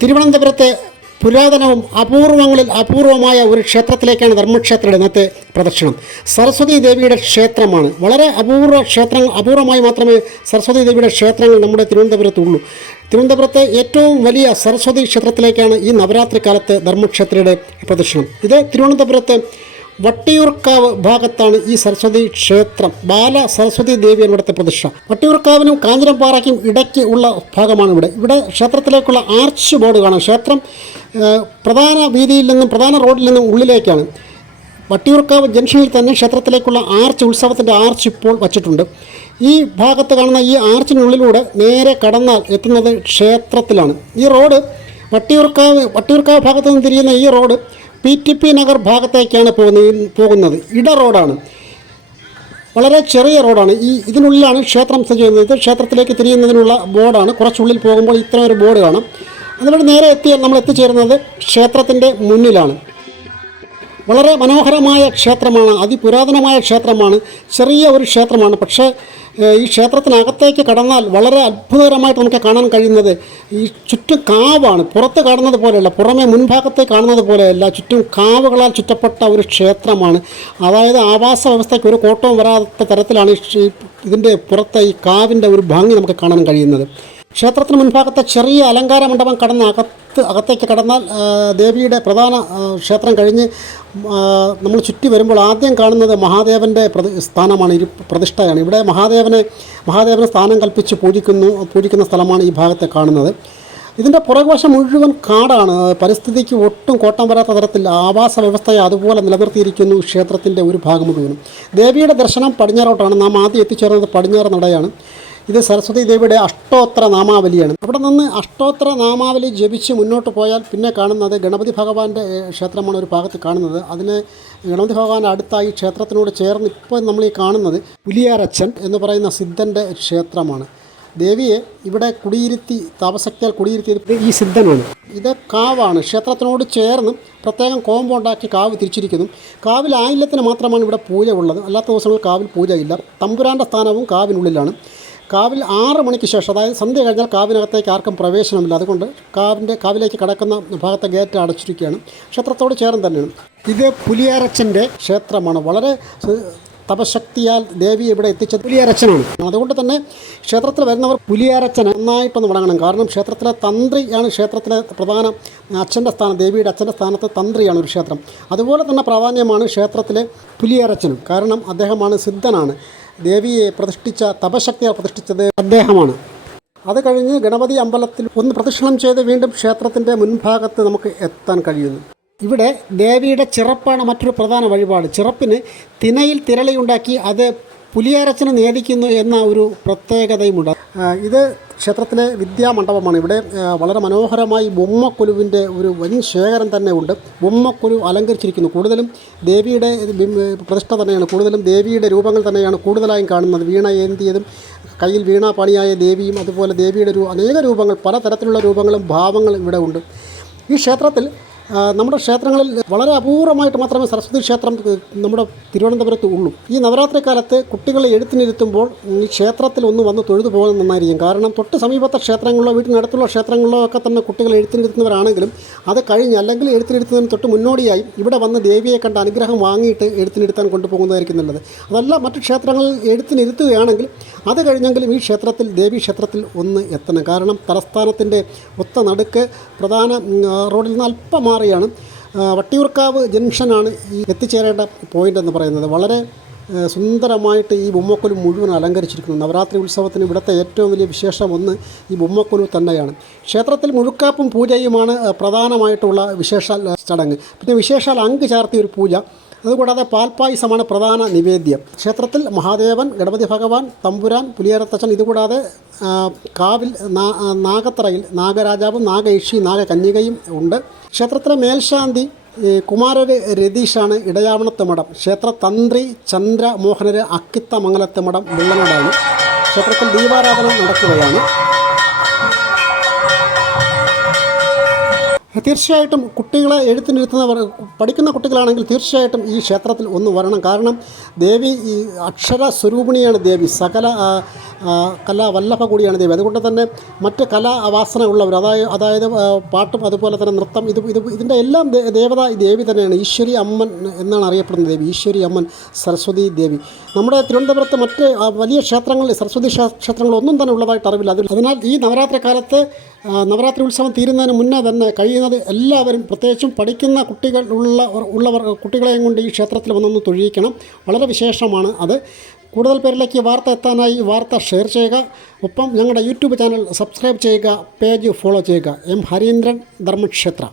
തിരുവനന്തപുരത്തെ പുരാതനവും അപൂർവങ്ങളിൽ അപൂർവമായ ഒരു ക്ഷേത്രത്തിലേക്കാണ് ധർമ്മക്ഷേത്രയുടെ ഇന്നത്തെ പ്രദർശനം. സരസ്വതി ദേവിയുടെ ക്ഷേത്രമാണ്. വളരെ അപൂർവമായി മാത്രമേ സരസ്വതി ദേവിയുടെ ക്ഷേത്രങ്ങൾ നമ്മുടെ തിരുവനന്തപുരത്തുള്ളൂ. തിരുവനന്തപുരത്തെ ഏറ്റവും വലിയ സരസ്വതി ക്ഷേത്രത്തിലേക്കാണ് ഈ നവരാത്രി കാലത്ത് ധർമ്മക്ഷേത്രയുടെ പ്രദർശനം. ഇത് തിരുവനന്തപുരത്തെ വട്ടിയൂർക്കാവ് ഭാഗത്താണ് ഈ സരസ്വതി ക്ഷേത്രം. ബാല സരസ്വതി ദേവിയാണ് ഇവിടുത്തെ പ്രതിഷ്ഠ. വട്ടിയൂർക്കാവിനും കാഞ്ഞിരപ്പാറയ്ക്കും ഇടയ്ക്ക് ഉള്ള ഭാഗമാണ് ഇവിടെ ക്ഷേത്രത്തിലേക്കുള്ള ആർച്ച് ബോർഡ് കാണാം. ക്ഷേത്രം പ്രധാന വീതിയിൽ നിന്നും പ്രധാന റോഡിൽ നിന്നും ഉള്ളിലേക്കാണ്. വട്ടിയൂർക്കാവ് ജംഗ്ഷനിൽ തന്നെ ക്ഷേത്രത്തിലേക്കുള്ള ആർച്ച്, ഉത്സവത്തിൻ്റെ ആർച്ച് ഇപ്പോൾ വച്ചിട്ടുണ്ട്. ഈ ഭാഗത്ത് കാണുന്ന ഈ ആർച്ചിനുള്ളിലൂടെ നേരെ കടന്നാൽ എത്തുന്നത് ക്ഷേത്രത്തിലാണ്. ഈ റോഡ് വട്ടിയൂർക്കാവ് ഭാഗത്ത് നിന്ന് തിരിയുന്ന ഈ റോഡ് PTP നഗർ ഭാഗത്തേക്കാണ് പോകുന്നത്. ഇട റോഡാണ്, വളരെ ചെറിയ റോഡാണ്. ഇതിനുള്ളിലാണ് ക്ഷേത്രം സ്ഥിതി ചെയ്യുന്നത്. ഇത് ക്ഷേത്രത്തിലേക്ക് തിരിയുന്നതിനുള്ള ബോർഡാണ്. കുറച്ചുള്ളിൽ പോകുമ്പോൾ ഇത്ര ഒരു ബോർഡ് കാണാം. അതുവഴി നേരെ നമ്മൾ എത്തിച്ചേരുന്നത് ക്ഷേത്രത്തിൻ്റെ മുന്നിലാണ്. വളരെ മനോഹരമായ ക്ഷേത്രമാണ്, അതിപുരാതനമായ ക്ഷേത്രമാണ്, ചെറിയ ഒരു ക്ഷേത്രമാണ്. പക്ഷേ ഈ ക്ഷേത്രത്തിനകത്തേക്ക് കടന്നാൽ വളരെ അത്ഭുതകരമായിട്ട് നമുക്ക് കാണാൻ കഴിയുന്നത് ഈ ചുറ്റും കാവാണ്. പുറത്ത് കാണുന്നത് പോലെയല്ല, പുറമേ മുൻഭാഗത്തെ കാണുന്നത് പോലെയല്ല, ചുറ്റും കാവുകളാൽ ചുറ്റപ്പെട്ട ഒരു ക്ഷേത്രമാണ്. അതായത് ആവാസ വ്യവസ്ഥയ്ക്ക് ഒരു കോട്ടവും വരാത്ത തരത്തിലാണ് ഇതിൻ്റെ പുറത്തെ ഈ കാവിൻ്റെ ഒരു ഭംഗി നമുക്ക് കാണാൻ കഴിയുന്നത്. ക്ഷേത്രത്തിന് മുൻഭാഗത്തെ ചെറിയ അലങ്കാര മണ്ഡപം കടന്ന് അകത്തേക്ക് കടന്നാൽ ദേവിയുടെ പ്രധാന ക്ഷേത്രം കഴിഞ്ഞ് നമ്മൾ ചുറ്റി വരുമ്പോൾ ആദ്യം കാണുന്നത് മഹാദേവൻ്റെ സ്ഥാനമാണ്, പ്രതിഷ്ഠയാണ്. ഇവിടെ മഹാദേവന് സ്ഥാനം കൽപ്പിച്ച് പൂജിക്കുന്ന സ്ഥലമാണ് ഈ ഭാഗത്തെ കാണുന്നത്. ഇതിൻ്റെ പുറകുവശം മുഴുവൻ കാടാണ്. പരിസ്ഥിതിക്ക് ഒട്ടും കോട്ടം വരാത്ത തരത്തിൽ ആവാസ വ്യവസ്ഥയെ അതുപോലെ നിലനിർത്തിയിരിക്കുന്നു ക്ഷേത്രത്തിൻ്റെ ഒരു ഭാഗം മുഴുവനും. ദേവിയുടെ ദർശനം പടിഞ്ഞാറോട്ടാണ്. നാം ആദ്യം എത്തിച്ചേർന്നത് പടിഞ്ഞാറ് നടയാണ്. ഇത് സരസ്വതി ദേവിയുടെ അഷ്ടോത്തര നാമാവലിയാണ്. അവിടെ നിന്ന് അഷ്ടോത്തര നാമാവലി ജപിച്ച് മുന്നോട്ട് പോയാൽ പിന്നെ കാണുന്നത് ഗണപതി ഭഗവാന്റെ ക്ഷേത്രമാണ് ഒരു ഭാഗത്ത് കാണുന്നത്. അതിന് ഗണപതി ഭഗവാന്റെ അടുത്തായി ക്ഷേത്രത്തിനോട് ചേർന്ന് ഇപ്പോൾ നമ്മൾ ഈ കാണുന്നത് പുലിയാരച്ചൻ എന്ന് പറയുന്ന സിദ്ധൻ്റെ ക്ഷേത്രമാണ്. ദേവിയെ ഇവിടെ താപശക്തിയാൽ കുടിയിരുത്തിയത് ഈ സിദ്ധനാണ്. ഇത് കാവാണ്. ക്ഷേത്രത്തിനോട് ചേർന്ന് പ്രത്യേകം കോമ്പൗണ്ടാക്കി കാവ് തിരിച്ചിരിക്കുന്നു. കാവിൽ ആയില്യത്തിന് മാത്രമാണ് ഇവിടെ പൂജ ഉള്ളത്. അല്ലാത്ത ദിവസങ്ങളിൽ കാവിൽ പൂജയില്ല. തമ്പുരാൻ്റെ സ്ഥാനവും കാവിനുള്ളിലാണ്. കാവിൽ 6 മണിക്ക് ശേഷം, അതായത് സന്ധ്യ കഴിഞ്ഞാൽ കാവിനകത്തേക്ക് ആർക്കും പ്രവേശനമില്ല. അതുകൊണ്ട് കാവിലേക്ക് കടക്കുന്ന ഭാഗത്തെ ഗേറ്റ് അടച്ചിരിക്കുകയാണ്. ക്ഷേത്രത്തോട് ചേർന്ന് തന്നെയാണ്. ഇത് പുലിയാരച്ചൻ്റെ ക്ഷേത്രമാണ്. വളരെ തപശക്തിയാൽ ദേവി ഇവിടെ എത്തിച്ചത് പുലിയാരച്ചനാണ്. അതുകൊണ്ട് തന്നെ ക്ഷേത്രത്തിൽ വരുന്നവർ പുലിയാരച്ചൻ നന്നായിട്ടൊന്ന് വണങ്ങണം. കാരണം ക്ഷേത്രത്തിലെ തന്ത്രിയാണ് ക്ഷേത്രത്തിലെ പ്രധാന അച്ഛൻ്റെ സ്ഥാനം. ദേവിയുടെ അച്ഛൻ്റെ സ്ഥാനത്ത് തന്ത്രിയാണ് ഒരു ക്ഷേത്രം. അതുപോലെ തന്നെ പ്രാധാന്യമാണ് ക്ഷേത്രത്തിലെ പുലിയാരച്ചനും. കാരണം അദ്ദേഹമാണ് സിദ്ധനാണ്. ദേവിയെ തപശക്തിയാൽ പ്രതിഷ്ഠിച്ചത് അദ്ദേഹമാണ്. അത് കഴിഞ്ഞ് ഗണപതി അമ്പലത്തിൽ ഒന്ന് പ്രദക്ഷിണം ചെയ്ത് വീണ്ടും ക്ഷേത്രത്തിൻ്റെ മുൻഭാഗത്ത് നമുക്ക് എത്താൻ കഴിയുന്നു. ഇവിടെ ദേവിയുടെ ചിറപ്പാണ് മറ്റൊരു പ്രധാന വഴിപാട്. ചിറപ്പിന് തിനയിൽ തിരളിയുണ്ടാക്കി അത് പുലിയാരച്ചന് നേദിക്കുന്നു എന്ന ഒരു പ്രത്യേകതയുമുണ്ട്. ഇത് ക്ഷേത്രത്തിലെ വിദ്യാമണ്ഡപമാണ്. ഇവിടെ വളരെ മനോഹരമായി ബൊമ്മക്കൊലുവിൻ്റെ ഒരു വൻ ശേഖരം തന്നെ ഉണ്ട്. ബൊമ്മക്കൊലു അലങ്കരിച്ചിരിക്കുന്നു. കൂടുതലും ദേവിയുടെ പ്രതിഷ്ഠ തന്നെയാണ്. കൂടുതലും ദേവിയുടെ രൂപങ്ങൾ തന്നെയാണ് കൂടുതലായും കാണുന്നത്. വീണ ഏന്തിയതും കയ്യിൽ വീണാപാണിയായ ദേവിയും അതുപോലെ ദേവിയുടെ അനേക രൂപങ്ങൾ, പലതരത്തിലുള്ള രൂപങ്ങളും ഭാവങ്ങളും ഇവിടെ ഉണ്ട്. ഈ ക്ഷേത്രത്തിൽ നമ്മുടെ ക്ഷേത്രങ്ങളിൽ വളരെ അപൂർവമായിട്ട് മാത്രമേ സരസ്വതി ക്ഷേത്രം നമ്മുടെ തിരുവനന്തപുരത്ത് ഉള്ളൂ. ഈ നവരാത്രി കാലത്ത് കുട്ടികളെ എഴുത്തിനിരുത്തുമ്പോൾ ഈ ക്ഷേത്രത്തിൽ ഒന്ന് വന്ന് തൊഴുതു പോകാൻ നന്നായിരിക്കും. കാരണം തൊട്ട് സമീപത്തെ ക്ഷേത്രങ്ങളിലോ വീട്ടിനടുത്തുള്ള ക്ഷേത്രങ്ങളിലോ ഒക്കെ തന്നെ കുട്ടികൾ എഴുത്തിനിരുത്തുന്നവരാണെങ്കിലും അത് കഴിഞ്ഞ് അല്ലെങ്കിൽ എഴുത്തിനിരുത്തുന്നതിന് തൊട്ട് മുന്നോടിയായി ഇവിടെ വന്ന് ദേവിയെ കണ്ട് അനുഗ്രഹം വാങ്ങിയിട്ട് എഴുത്തിനിരുത്താൻ കൊണ്ടുപോകുന്നതായിരിക്കും നല്ലത്. അതല്ല, മറ്റ് ക്ഷേത്രങ്ങളിൽ എഴുത്തിനിരുത്തുകയാണെങ്കിൽ അത് കഴിഞ്ഞെങ്കിലും ഈ ക്ഷേത്രത്തിൽ, ദേവി ക്ഷേത്രത്തിൽ ഒന്ന് എത്തണം. കാരണം തലസ്ഥാനത്തിൻ്റെ ഒത്ത നടുക്ക് പ്രധാന റോഡിൽ നിന്ന് അല്പം മാറിയാണ് വട്ടിയൂർക്കാവ് ജംഗ്ഷനാണ് ഈ എത്തിച്ചേരേണ്ട പോയിൻ്റ് എന്ന് പറയുന്നത്. വളരെ സുന്ദരമായിട്ട് ഈ ബൊമ്മക്കൊലു മുഴുവൻ അലങ്കരിച്ചിരിക്കുന്നു. നവരാത്രി ഉത്സവത്തിന് ഇവിടുത്തെ ഏറ്റവും വലിയ വിശേഷം ഒന്ന് ഈ ബൊമ്മക്കൊലു തന്നെയാണ്. ക്ഷേത്രത്തിൽ മുഴുക്കാപ്പും പൂജയുമാണ് പ്രധാനമായിട്ടുള്ള വിശേഷാൽ ചടങ്ങ്. പിന്നെ വിശേഷാൽ അങ്ക് ചാർത്തിയ ഒരു പൂജ. അതുകൂടാതെ പാൽപ്പായസമാണ് പ്രധാന നിവേദ്യം. ക്ഷേത്രത്തിൽ മഹാദേവൻ, ഗണപതി ഭഗവാൻ, തമ്പുരാൻ, പുലിയാരത്തച്ഛൻ, ഇതുകൂടാതെ കാവിൽ നാഗത്തറയിൽ നാഗരാജാവും നാഗയക്ഷി നാഗകന്യകയും ഉണ്ട്. ക്ഷേത്രത്തിലെ മേൽശാന്തി കുമാരര് രതീഷാണ്. ഇടയാവണത്ത് മഠം ക്ഷേത്ര തന്ത്രി ചന്ദ്രമോഹനര് അക്കിത്തമംഗലത്ത് മഠം വെള്ളനാടാണ്. ക്ഷേത്രത്തിൽ ദീപാരാധന നടക്കുകയാണ്. തീർച്ചയായിട്ടും കുട്ടികളെ എഴുത്തിനിരുത്തുന്നവർ പഠിക്കുന്ന കുട്ടികളാണെങ്കിൽ തീർച്ചയായിട്ടും ഈ ക്ഷേത്രത്തിൽ ഒന്ന് വരണം. കാരണം ദേവി ഈ അക്ഷര സ്വരൂപിണിയാണ് ദേവി, സകല കലാവല്ലഭ കൂടിയാണ് ദേവി. അതുകൊണ്ട് തന്നെ മറ്റ് കലാവാസന ഉള്ളവർ, അതായത് പാട്ടും അതുപോലെ തന്നെ നൃത്തം, ഇതിൻ്റെ എല്ലാം ദേവത ഈ ദേവി തന്നെയാണ്. ഈശ്വരി അമ്മൻ എന്നാണ് അറിയപ്പെടുന്ന ദേവി, ഈശ്വരി അമ്മൻ സരസ്വതി ദേവി. നമ്മുടെ തിരുവനന്തപുരത്ത് മറ്റ് വലിയ ക്ഷേത്രങ്ങളിൽ സരസ്വതി ക്ഷേത്രങ്ങളൊന്നും തന്നെ ഉള്ളതായിട്ട് അറിവില്ല. അതിനാൽ ഈ നവരാത്രി കാലത്ത് നവരാത്രി ഉത്സവം തീരുന്നതിന് മുന്നേ തന്നെ കഴിയുന്നത് എല്ലാവരും, പ്രത്യേകിച്ചും പഠിക്കുന്ന ഉള്ളവർ കുട്ടികളെയും കൊണ്ട് ഈ ക്ഷേത്രത്തിൽ വന്നൊന്ന് തൊഴിയിക്കണം. വളരെ വിശേഷമാണ് അത്. കൂടുതൽ പേരിലേക്ക് വാർത്ത എത്താനായി വാർത്ത ഷെയർ ചെയ്യുക. ഒപ്പം ഞങ്ങളുടെ യൂട്യൂബ് ചാനൽ സബ്സ്ക്രൈബ് ചെയ്യുക, പേജ് ഫോളോ ചെയ്യുക. എം ഹരീന്ദ്രൻ, ധർമ്മക്ഷേത്ര.